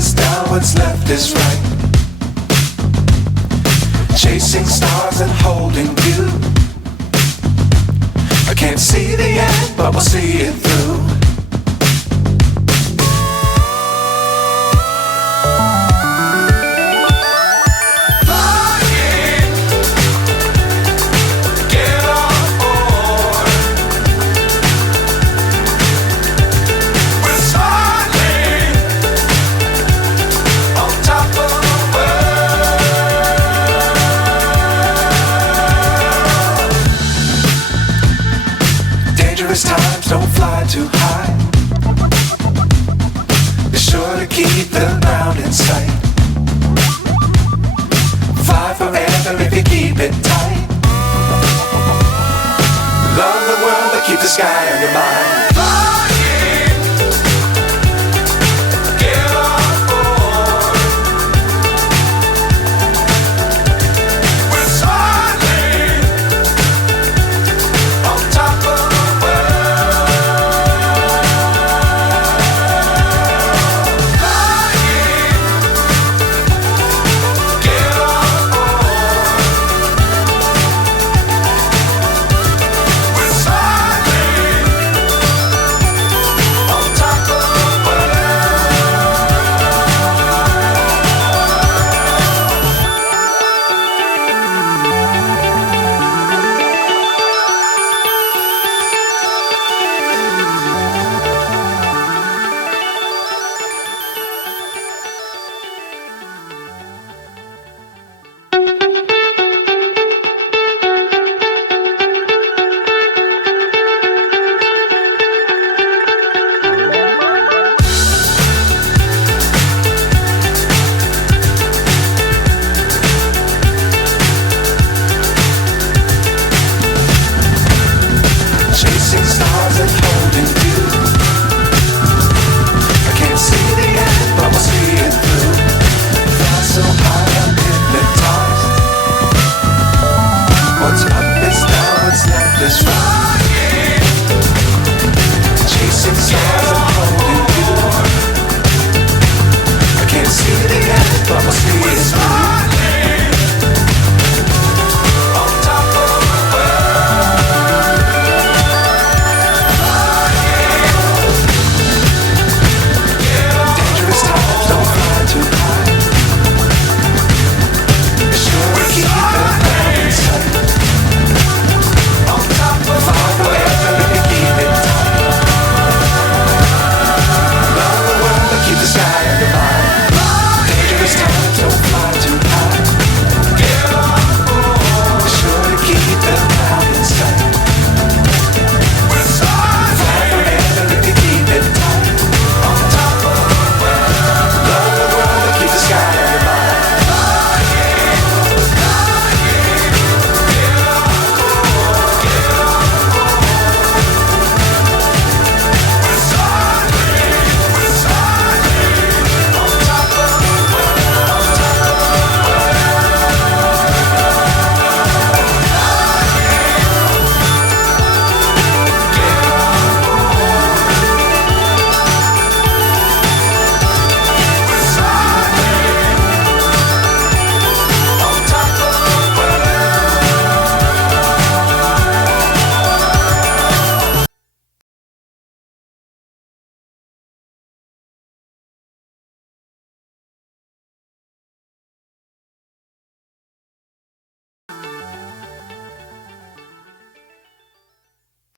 is down, what's left is right. Chasing stars and holding you. I can't see the end, but we'll see it through. Times don't fly too high. Be sure to keep the ground in sight. Fly forever if you keep it tight. Love the world but keep the sky on your mind.